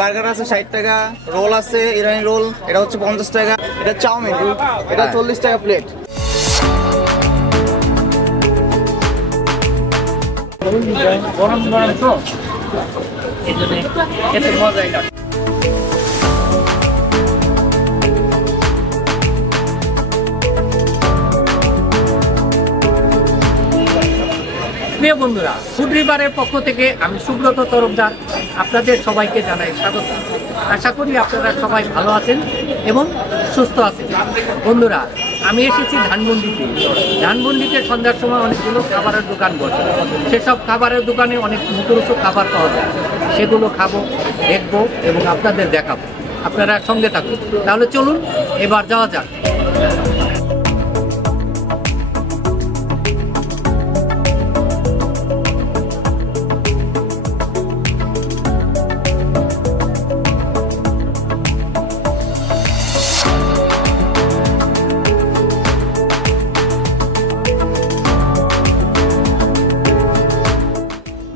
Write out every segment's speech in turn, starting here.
Burger আছে 60 টাকা, role আছে ইরানি রোল, এটা হচ্ছে 50 টাকা, এটা চাউমিন, এটা 40 টাকা প্লেট। গরম গরম তো এই জন্য খেতে মজাই লাগে। প্রিয় বন্ধুরা, ফুড রিভারের পক্ষ থেকে আমি সুব্রত তরফদার আপনাদের সবাইকে জানাই স্বাগত। আশা করি আপনারা সবাই ভালো আছেন এবং সুস্থ আছেন। বন্ধুরা, আমি এসেছি ধানমন্ডিতে। ধানমন্ডিতে সন্ধ্যার সময় অনেকগুলো খাবারের দোকান বসে। সেসব খাবারের দোকানে অনেক মুখরোচক খাবার পাওয়া যায়। সেগুলো খাবো, দেখবো এবং আপনাদের দেখাবো। আপনারা সঙ্গে থাকুন। তাহলে চলুন এবার যাওয়া যাক।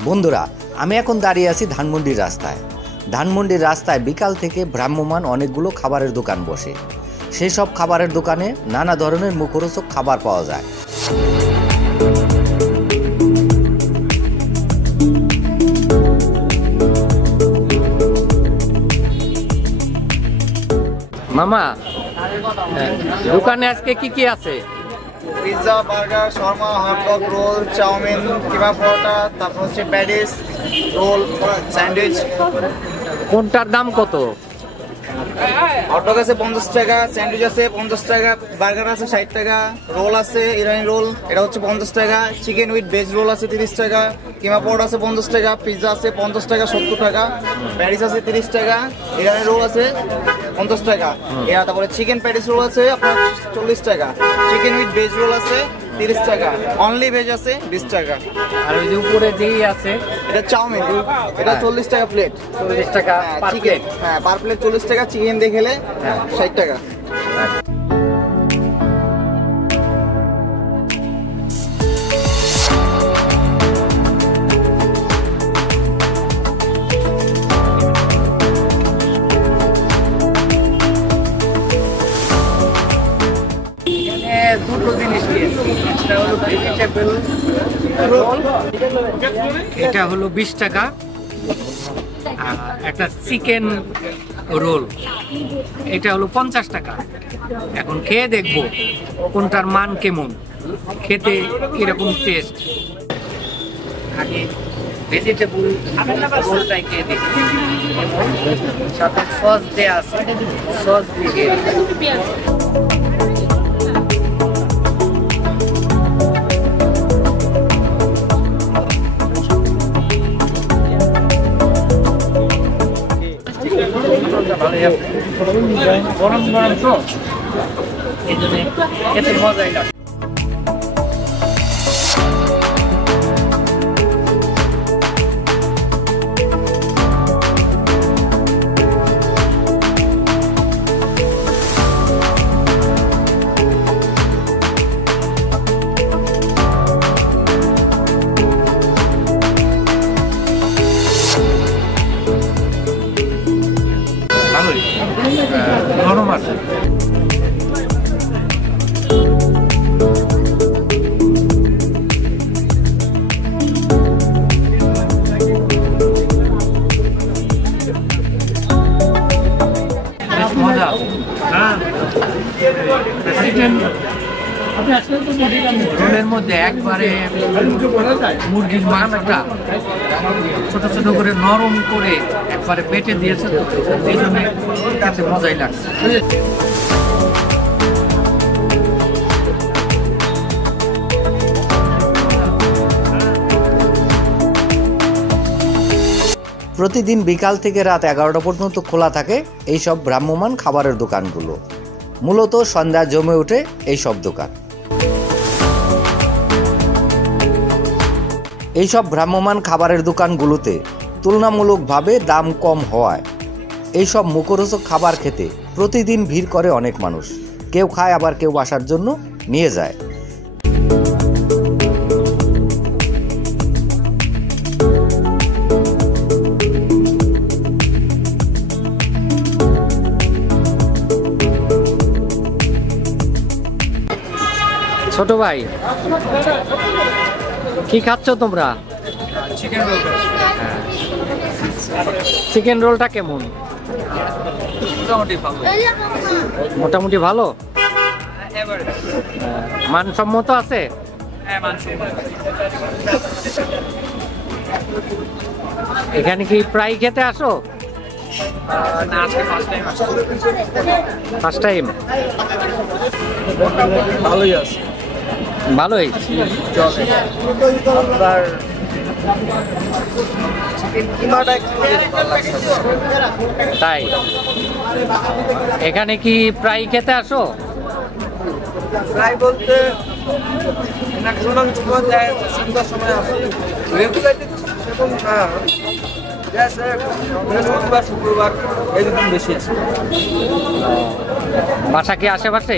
বন্ধুরা, আমি এখন দাঁড়িয়ে আছি ধানমন্ডির রাস্তায়। ধানমন্ডির রাস্তায় বিকাল থেকে ভ্রাম্যমান অনেকগুলো খাবারের দোকান বসে। সেই সব খাবারের দোকানে নানা ধরনের মুখরোচক খাবার পাওয়া যায়। মামা, দোকানে আজকে কি কি আছে? Pizza, burger, shawarma, hot dog, roll, chow mein, keema paratha, তারপর হচ্ছে প্যাটিস, রোল, স্যান্ডউইচ। কোনটার দাম কত? হটডগ আছে 50 টাকা, স্যান্ডউইচ আছে 50 টাকা, বার্গার আছে 60 টাকা, রোল আছে ইরানি রোল, এটা হচ্ছে 50 টাকা, চিকেন উইথ ভেজ রোল আছে 30 টাকা, কিমা পরোটা আছে 50 টাকা, পিৎজা আছে 50 টাকা 70 টাকা, প্যাটিস আছে 30 টাকা, ইরানি রোল আছে 50 টাকা, তারপরে চিকেন প্যাটিস রোল আছে আপনার 40 টাকা, চিকেন উইথ ভেজ রোল আছে 30 টাকা, অনলি ভেজ আছে 20 টাকা। আর ওই যে উপরে যেই আছে এটা চাউমিন, এটা 40 টাকা প্লেট। 40 টাকা পার প্লেট। হ্যাঁ, পার প্লেট 40 টাকা, চিকেন দিয়ে খেলে 60 টাকা। দুটো জিনিস নিয়েছি। একটা হলো ভেজিটেবল রোল, এটা হলো 20 টাকা, আর একটা চিকেন রোল, এটা হলো 50 টাকা। এখন খেয়ে দেখবো কোনটার মান কেমন, খেতে কিরকম টেস্ট। আগে ভেজিটেবল রোলটাই খেয়ে দেখি। সাথে সস দেওয়া আছে, সস দিয়ে গরম গরম তো এই জন্য খেতে মজাই লাগে। গরম আছে। মজা রোলের মধ্যে একবারে মুরগির মাংসটা ছোট ছোট করে নরম করে একবারে পেটে দিয়েছে, তো এই জন্য খেতে মজাই লাগছে। প্রতিদিন বিকাল থেকে রাত 11টা পর্যন্ত খোলা থাকে এইসব ভ্রাম্যমান খাবারের দোকানগুলো। মূলত সন্ধ্যা জমে ওঠে এইসব দোকান। এইসব ভ্রাম্যমান খাবারের দোকানগুলোতে তুলনামূলকভাবে দাম কম হওয়ায় এইসব মুখরোচক খাবার খেতে প্রতিদিন ভিড় করে অনেক মানুষ। কেউ খায়, আবার কেউ বাসার জন্য নিয়ে যায়। ছোট ভাই, কি খাচ্ছ তোমরা? Chicken roll. চিকেন রোলটা কেমন? মোটামুটি ভালো। মোটামুটি ভালো, মানসম্মত আছে? হ্যাঁ, মানসম্মত। এখানে কি প্রায় খেতে আসো? না, আজকে ফার্স্ট টাইম আসছি। First time? ভালোই আছে। ভালোই। আপনার চিকেন কিমাটা একটু ভালো লাগছে। তাই? এখানে কি প্রায় খেতে আসো? প্রায় বলতে ম্যাক্সিমাম সন্ধ্যার সময় আসি। রেগুলার এবং বৃহস্পতিবার শুক্রবার এই দুদিন বেশি আছে। বাসা কি আশেপাশে?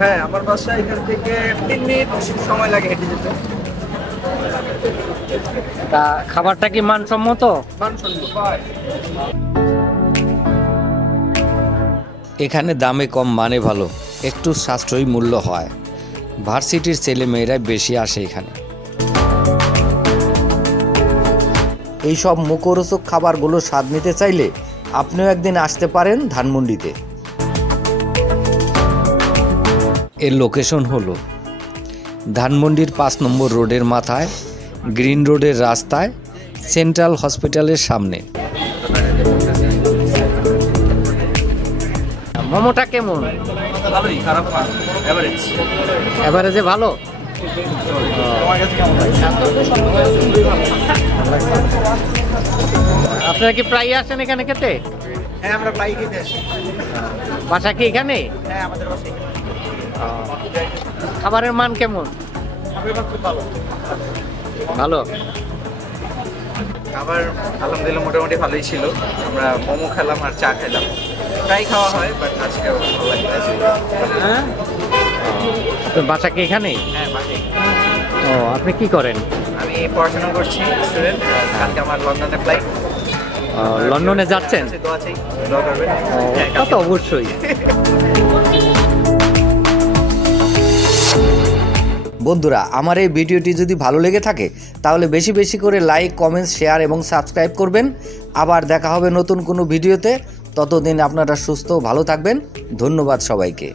হ্যাঁ, আমার বাসা এখান থেকে 3 মিনিট সময় লাগে হেঁটে যেতে। তা খাবারটা কি মানসম্মত? মানসম্মত। এখানে দামে কম মানে ভালো, একটু সাশ্রয়ী মূল্য হয়। ভার্সিটির ছেলে মেয়েরাই বেশি আসে এখানে। এই সব মুখরোচক খাবারগুলো স্বাদ নিতে চাইলে আপনিও একদিন আসতে পারেন ধানমন্ডিতে। এর লোকেশন হলো ধানমন্ডির 5 নম্বর রোডের মাথায়, গ্রিন রোডের রাস্তায়, সেন্ট্রাল হসপিটালের সামনে। মোমোটা কেমন? ভালোই, খারাপ না, এভারেজ। এভারেজে ভালো। আপনারা কি প্রায় আসেন এখানে খেতে? হ্যাঁ, আমরা প্রায় খেতে আসি। বাসা কি এখানে? হ্যাঁ, আমাদের বাসা এখানে। খাবারের মান কেমন? খুব ভালো। ভালো। খাবার আলহামদুলিল্লাহ মোটামুটি ভালোই ছিল। আমরা মোমো খেলাম আর চা খেলাম। প্রায় খাওয়া হয়, বাট আজকে ভালো লাগছে। আপনার বাসা কি এখানে? হ্যাঁ, বাসায়। ও, আপনি কি করেন? আমি পড়াশোনা করছি, স্টুডেন্ট। কালকে আমার লন্ডনে ফ্লাইট। লন্ডনে যাচ্ছেন? দোয়া চাই, দোয়া করবেন। তা তো অবশ্যই। বন্ধুরা, আমার এই ভিডিওটি যদি ভালো লেগে থাকে তাহলে বেশি বেশি করে লাইক, কমেন্টস, শেয়ার এবং সাবস্ক্রাইব করবেন। আবার দেখা হবে নতুন কোনো ভিডিওতে। ততদিন আপনারা সুস্থ ও ভালো থাকবেন। ধন্যবাদ সবাইকে।